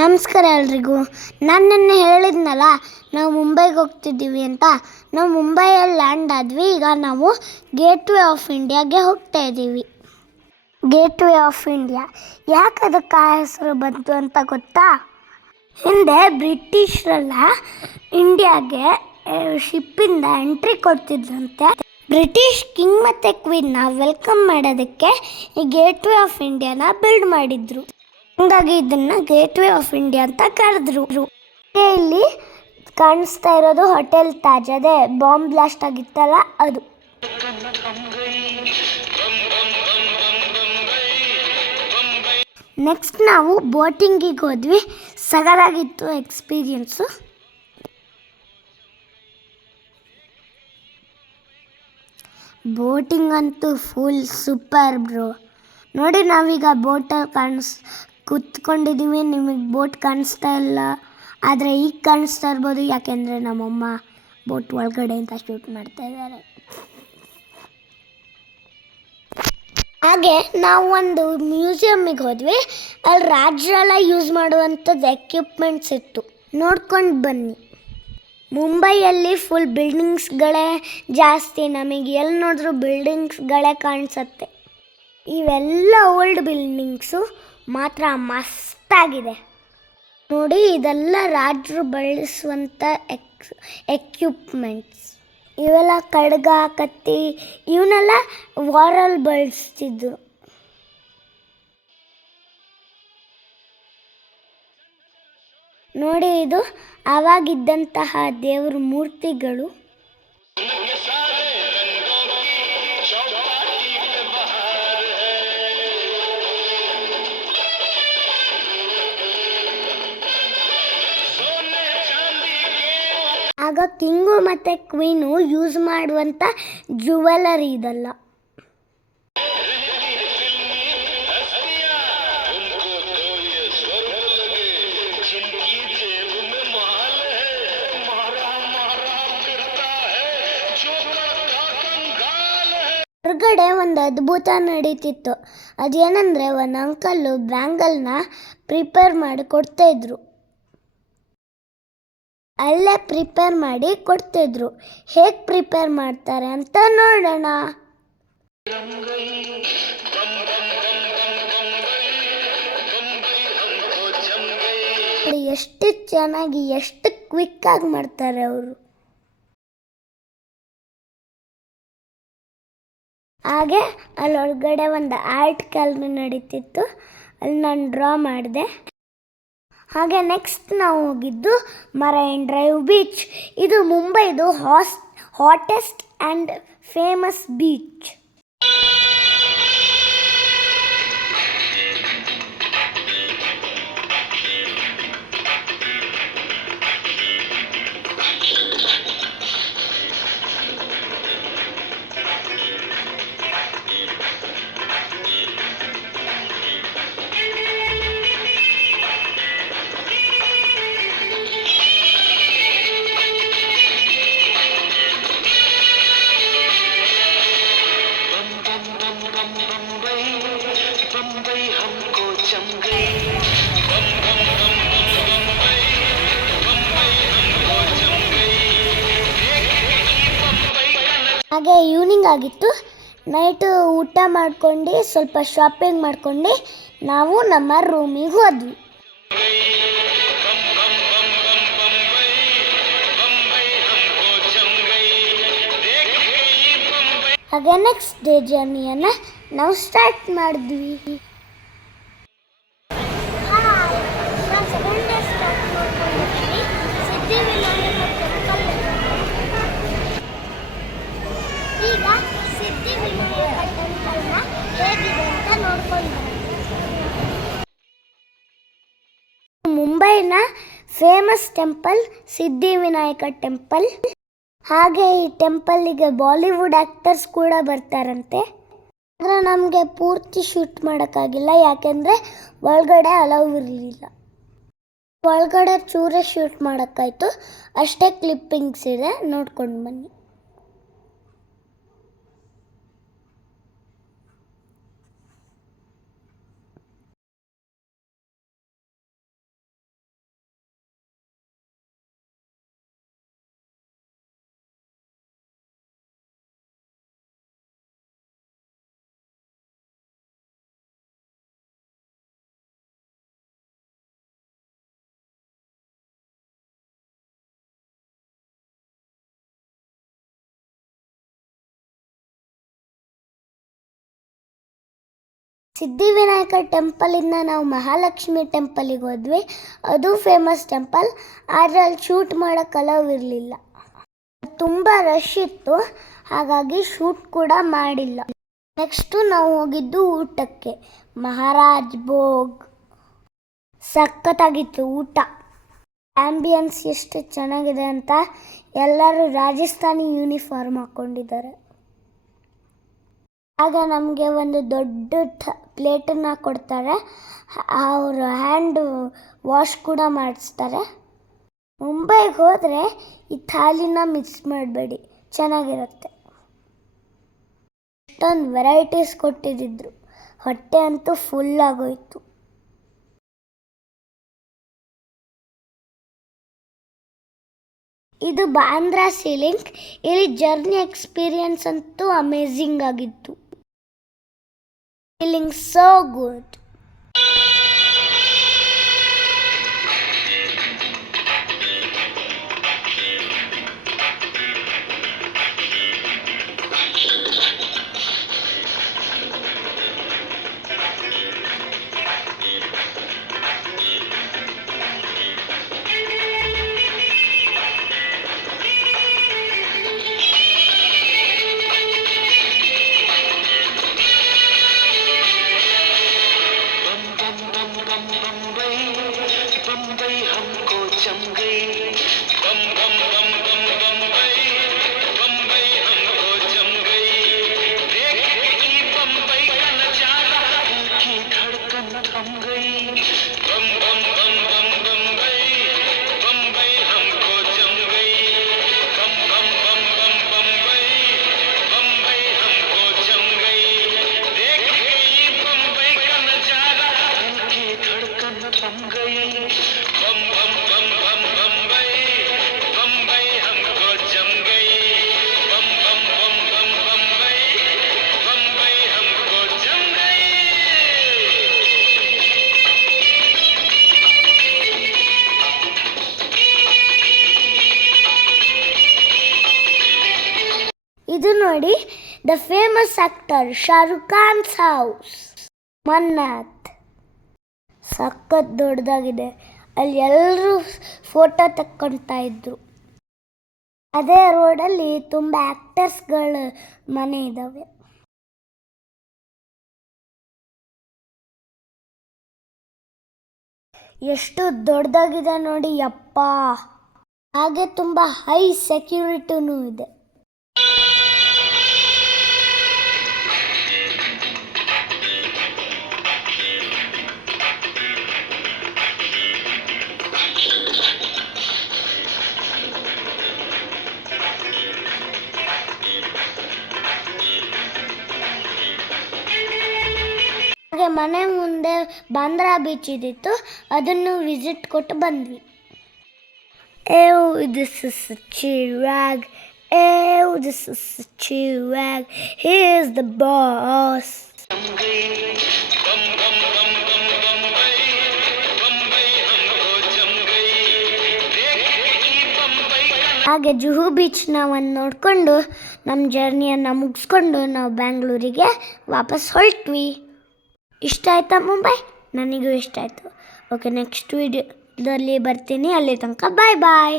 ನಮಸ್ಕಾರ ಎಲ್ರಿಗೂ. ನಾನು ನಿನ್ನೆ ಹೇಳಿದ್ನಲ್ಲ ನಾವು ಮುಂಬೈಗೆ ಹೋಗ್ತಿದ್ದೀವಿ ಅಂತ. ನಾವು ಮುಂಬೈಯಲ್ಲಿ ಲ್ಯಾಂಡ್ ಆದ್ವಿ. ಈಗ ನಾವು ಗೇಟ್ವೇ ಆಫ್ ಇಂಡಿಯಾಗೆ ಹೋಗ್ತಾ ಇದ್ದೀವಿ. ಗೇಟ್ವೇ ಆಫ್ ಇಂಡಿಯಾ ಯಾಕೆ ಅದಕ್ಕೆ ಆ ಹೆಸರು ಬಂತು ಅಂತ ಗೊತ್ತಾ? ಹಿಂದೆ ಬ್ರಿಟಿಷರೆಲ್ಲ ಇಂಡಿಯಾಗೆ ಶಿಪ್ಪಿಂದ ಎಂಟ್ರಿ ಕೊಡ್ತಿದ್ರಂತೆ. ಬ್ರಿಟಿಷ್ ಕಿಂಗ್ ಮತ್ತು ಕ್ವೀನ್ನ ವೆಲ್ಕಮ್ ಮಾಡೋದಕ್ಕೆ ಈ ಗೇಟ್ವೇ ಆಫ್ ಇಂಡಿಯಾನ ಬಿಲ್ಡ್ ಮಾಡಿದ್ರು. ಹಾಗಾಗಿ ಇದನ್ನು ಗೇಟ್ವೇ ಆಫ್ ಇಂಡಿಯಾ ಅಂತ ಕರೆದ್ರು. ಇಲ್ಲಿ ಕಾಣಿಸ್ತಾ ಇರೋದು ಹೋಟೆಲ್ ತಾಜ್, ಅದೇ ಬಾಂಬ್ ಬ್ಲಾಸ್ಟ್ ಆಗಿತ್ತಲ್ಲ ಅದು. ನೆಕ್ಸ್ಟ್ ನಾವು ಬೋಟಿಂಗಿಗೆ ಹೋದ್ವಿ. ಸಗದಾಗಿತ್ತು ಎಕ್ಸ್ಪೀರಿಯನ್ಸು. ಬೋಟಿಂಗ್ ಅಂತೂ ಫುಲ್ ಸೂಪರ್ ಬ್ರೋ. ನೋಡಿ, ನಾವೀಗ ಬೋಟಲ್ಲಿ ಕೂತ್ಕೊಂಡಿದ್ದೀವಿ. ನಿಮಗೆ ಬೋಟ್ ಕಾಣಿಸ್ತಾ ಇಲ್ಲ, ಆದರೆ ಈಗ ಕಾಣಿಸ್ತಾ ಇರ್ಬೋದು, ಯಾಕೆಂದರೆ ನಮ್ಮಮ್ಮ ಬೋಟ್ ಒಳಗಡೆಯಿಂದ ಶೂಟ್ ಮಾಡ್ತಾ ಇದ್ದಾರೆ. ಹಾಗೆ ನಾವು ಒಂದು ಮ್ಯೂಸಿಯಮ್ಮಿಗೆ ಹೋದ್ವಿ. ಅಲ್ಲಿ ರಾಜರೆಲ್ಲ ಯೂಸ್ ಮಾಡುವಂಥದ್ದು ಎಕ್ವಿಪ್ಮೆಂಟ್ಸ್ ಇತ್ತು, ನೋಡ್ಕೊಂಡು ಬನ್ನಿ. ಮುಂಬೈಯಲ್ಲಿ ಫುಲ್ ಬಿಲ್ಡಿಂಗ್ಸ್ಗಳೇ ಜಾಸ್ತಿ. ನಮಗೆ ಎಲ್ಲಿ ನೋಡಿದ್ರೂ ಬಿಲ್ಡಿಂಗ್ಸ್ಗಳೇ ಕಾಣಿಸುತ್ತೆ. ಇವೆಲ್ಲ ಓಲ್ಡ್ ಬಿಲ್ಡಿಂಗ್ಸು ಮಾತ್ರ ಮಸ್ತಾಗಿದೆ. ನೋಡಿ, ಇದೆಲ್ಲ ರಾಜರು ಬಳಸುವಂಥ ಎಕ್ವಿಪ್ಮೆಂಟ್ಸ್. ಇವೆಲ್ಲ ಖಡ್ಗ, ಕತ್ತಿ, ಇವನ್ನೆಲ್ಲ ವಾರಲ್ಲಿ ಬಳಸ್ತಿದ್ರು. ನೋಡಿ, ಇದು ಆವಾಗಿದ್ದಂತಹ ದೇವ್ರ ಮೂರ್ತಿಗಳು. ಆಗ ಕಿಂಗು ಮತ್ತು ಕ್ವೀನು ಯೂಸ್ ಮಾಡುವಂಥ ಜ್ಯುವೆಲರಿ ಇದೆಲ್ಲ. ಹೊರಗಡೆ ಒಂದು ಅದ್ಭುತ ನಡೀತಿತ್ತು. ಅದೇನೆಂದರೆ, ಒಂದು ಅಂಕಲ್ಲು ಬ್ಯಾಂಗಲ್ನ ಪ್ರಿಪೇರ್ ಮಾಡಿ ಕೊಡ್ತಾಯಿದ್ರು. ಅಲ್ಲೇ ಪ್ರಿಪೇರ್ ಮಾಡಿ ಕೊಡ್ತಿದ್ರು. ಹೇಗೆ ಪ್ರಿಪೇರ್ ಮಾಡ್ತಾರೆ ಅಂತ ನೋಡೋಣ. ಎಷ್ಟು ಚೆನ್ನಾಗಿ, ಎಷ್ಟು ಕ್ವಿಕ್ಕಾಗಿ ಮಾಡ್ತಾರೆ ಅವರು. ಹಾಗೆ ಅಲ್ಲೊಳಗಡೆ ಒಂದು ಆರ್ಟ್ ಗ್ಯಾಲರಿ ನಡೀತಿತ್ತು, ಅಲ್ಲಿ ನಾನು ಡ್ರಾ ಮಾಡಿದೆ. ಹಾಗೆ ನೆಕ್ಸ್ಟ್ ನಾವು ಹೋಗಿದ್ದು ಮರೈನ್ ಡ್ರೈವ್ ಬೀಚ್. ಇದು ಮುಂಬೈದು ಹಾಟೆಸ್ಟ್ ಆ್ಯಂಡ್ ಫೇಮಸ್ ಬೀಚ್. ಹಾಗೆ ಈವ್ನಿಂಗ್ ಆಗಿತ್ತು. ನೈಟು ಊಟ ಮಾಡ್ಕೊಂಡು ಸ್ವಲ್ಪ ಶಾಪಿಂಗ್ ಮಾಡ್ಕೊಂಡು ನಾವು ನಮ್ಮ ರೂಮಿಗೆ ಹೋದ್ವಿ. ಹಾಗೆ ನೆಕ್ಸ್ಟ್ ಡೇ ಜರ್ನಿಯನ್ನು ನಾವು ಸ್ಟಾರ್ಟ್ ಮಾಡಿದ್ವಿ. ಈಗ ಸಿದ್ಧಿವಿನಾಯಕ ಟೆಂಪಲ್ನ ಹೇಗಿದೆ ಅಂತ ನೋಡ್ಕೊಂಡು ಮುಂಬೈನ ಫೇಮಸ್ ಟೆಂಪಲ್ ಸಿದ್ಧಿವಿನಾಯಕ ಟೆಂಪಲ್. ಹಾಗೆ ಈ ಟೆಂಪಲ್ಲಿಗೆ ಬಾಲಿವುಡ್ ಆ್ಯಕ್ಟರ್ಸ್ ಕೂಡ ಬರ್ತಾರಂತೆ. ಆದರೆ ನಮಗೆ ಪೂರ್ತಿ ಶೂಟ್ ಮಾಡೋಕ್ಕಾಗಿಲ್ಲ, ಯಾಕೆಂದರೆ ಒಳಗಡೆ ಅಲೌ ಇರಲಿಲ್ಲ. ಒಳಗಡೆ ಚೂರೇ ಶೂಟ್ ಮಾಡೋಕ್ಕಾಯ್ತು, ಅಷ್ಟೇ ಕ್ಲಿಪ್ಪಿಂಗ್ಸ್ ಇದೆ, ನೋಡ್ಕೊಂಡು ಬನ್ನಿ. ಸಿದ್ಧಿವಿನಾಯಕ ಟೆಂಪಲಿಂದ ನಾವು ಮಹಾಲಕ್ಷ್ಮಿ ಟೆಂಪಲಿಗೆ ಹೋದ್ವಿ. ಅದು ಫೇಮಸ್ ಟೆಂಪಲ್, ಆದರೆ ಅಲ್ಲಿ ಶೂಟ್ ಮಾಡೋಕ್ಕೆ ಅಲೌ ಇರಲಿಲ್ಲ. ತುಂಬ ರಶ್ ಇತ್ತು, ಹಾಗಾಗಿ ಶೂಟ್ ಕೂಡ ಮಾಡಿಲ್ಲ. ನೆಕ್ಸ್ಟು ನಾವು ಹೋಗಿದ್ದು ಊಟಕ್ಕೆ, ಮಹಾರಾಜ್ ಭೋಗ್. ಸಖತ್ತಾಗಿತ್ತು ಊಟ. ಆ್ಯಂಬಿಯನ್ಸ್ ಎಷ್ಟು ಚೆನ್ನಾಗಿದೆ ಅಂತ ಎಲ್ಲರೂ ರಾಜಸ್ಥಾನಿ ಯೂನಿಫಾರ್ಮ್ ಹಾಕ್ಕೊಂಡಿದ್ದಾರೆ. ಆಗ ನಮಗೆ ಒಂದು ದೊಡ್ಡ ಪ್ಲೇಟನ್ನು ಕೊಡ್ತಾರೆ, ಅವರು ಹ್ಯಾಂಡ್ ವಾಶ್ ಕೂಡ ಮಾಡಿಸ್ತಾರೆ. ಮುಂಬೈಗೆ ಹೋದರೆ ಈ ಥಾಲಿನ ಮಿಸ್ ಮಾಡಬೇಡಿ, ಚೆನ್ನಾಗಿರುತ್ತೆ. ಅಷ್ಟೊಂದು ವೆರೈಟೀಸ್ ಕೊಟ್ಟಿದ್ದರು, ಹೊಟ್ಟೆ ಅಂತೂ ಫುಲ್ ಆಗೋಯ್ತು. ಇದು ಬಾಂದ್ರಾ ಸೀಲಿಂಗ್. ಇಲ್ಲಿ ಜರ್ನಿ ಎಕ್ಸ್ಪೀರಿಯನ್ಸ್ ಅಂತೂ ಅಮೇಝಿಂಗ್ ಆಗಿತ್ತು. Feeling so good. ಇದು ನೋಡಿ, the famous actor Shahrukh Khan's house, Mannat. ಸಖತ್ ದೊಡ್ಡದಾಗಿದೆ. ಅಲ್ಲಿ ಎಲ್ಲರೂ ಫೋಟೋ ತಕ್ಕೊಳ್ತಾ ಇದ್ರು. ಅದೇ ರೋಡಲ್ಲಿ ತುಂಬ ಆ್ಯಕ್ಟರ್ಸ್ಗಳ ಮನೆ ಇದ್ದಾವೆ. ಎಷ್ಟು ದೊಡ್ಡದಾಗಿದೆ ನೋಡಿ, ಯಪ್ಪ. ಹಾಗೆ ತುಂಬ ಹೈ ಸೆಕ್ಯೂರಿಟಿನೂ ಇದೆ. ಹಾಗೆ ಮನೆ ಮುಂದೆ ಬಾಂದ್ರಾ ಬೀಚ್ ಇದ್ದಿತ್ತು, ಅದನ್ನು ವಿಸಿಟ್ ಕೊಟ್ಟು ಬಂದ್ವಿ. This is Chirag. This is Chirag. He is the boss. ಹಾಗೆ ಜುಹು ಬೀಚ್ನ ಒಂದು ನೋಡಿಕೊಂಡು ನಮ್ಮ ಜರ್ನಿಯನ್ನು ಮುಗಿಸ್ಕೊಂಡು ನಾವು ಬ್ಯಾಂಗ್ಳೂರಿಗೆ ವಾಪಸ್ ಹೊರಟ್ವಿ. ಇಷ್ಟ ಆಯ್ತಾ ಮುಂಬೈ? ನನಗೂ ಇಷ್ಟ ಆಯಿತು. ಓಕೆ, ನೆಕ್ಸ್ಟ್ ವಿಡಿಯೋದಲ್ಲಿ ಬರ್ತೀನಿ. ಅಲ್ಲಿ ತನಕ ಬಾಯ್ ಬಾಯ್.